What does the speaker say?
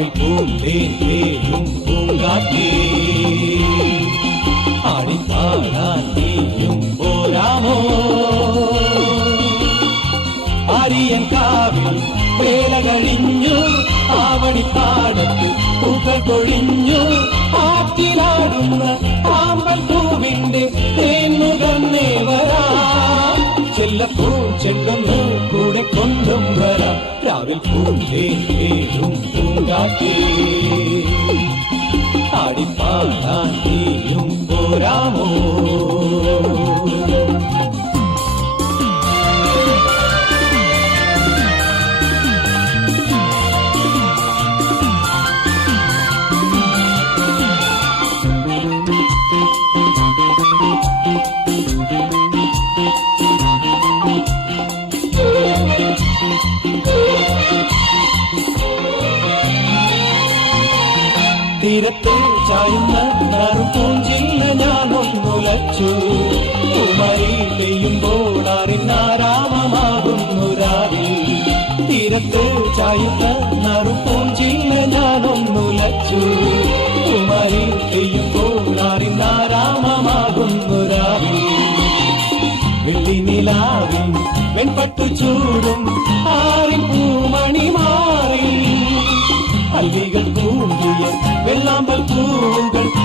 രാവിൽ പൂന്തേൻ പേരും പൂങ്കാറ്റേ ആടിപ്പാടാൻ നീയും പോരാമോ ആര്യൻ കാവിൽ വേല കഴിഞ്ഞു ആവണിപ്പാടത്ത് പൂക്കൾ കൊഴിഞ്ഞു ആറ്റിലാടുന്ന ആമ്പൽ പൂവിന്റെ തേന്നുകന്നേ വരാ ചെല്ലപ്പൂ ചെണ്ടൊന്ന് കൂടെ കൊണ്ടും വരാം രാവിൽ പൂന്തേൻ പേരും പൂങ്കാറ്റേ ആടിപ്പാടാൻ നീയും പോരാമോ തീരത്തെ ചായുന്ന നറുപൂഞ്ചില്ല ഞാനൊന്നുലച്ചു കുമരി പെയ്യുമ്പോൾ അറിഞ്ഞാരാമമാകുന്നു രാവിൽ തീരത്തെ ചായുന്ന നറുപൂഞ്ചില്ല ഞാനൊന്നുലച്ചു കുമരി പെയ്യുമ്പോൾ അറിഞ്ഞാരാമമാകുന്നു രാവിൽ വെള്ളി നിലാവിൽ വെൺപട്ടു ചൂടും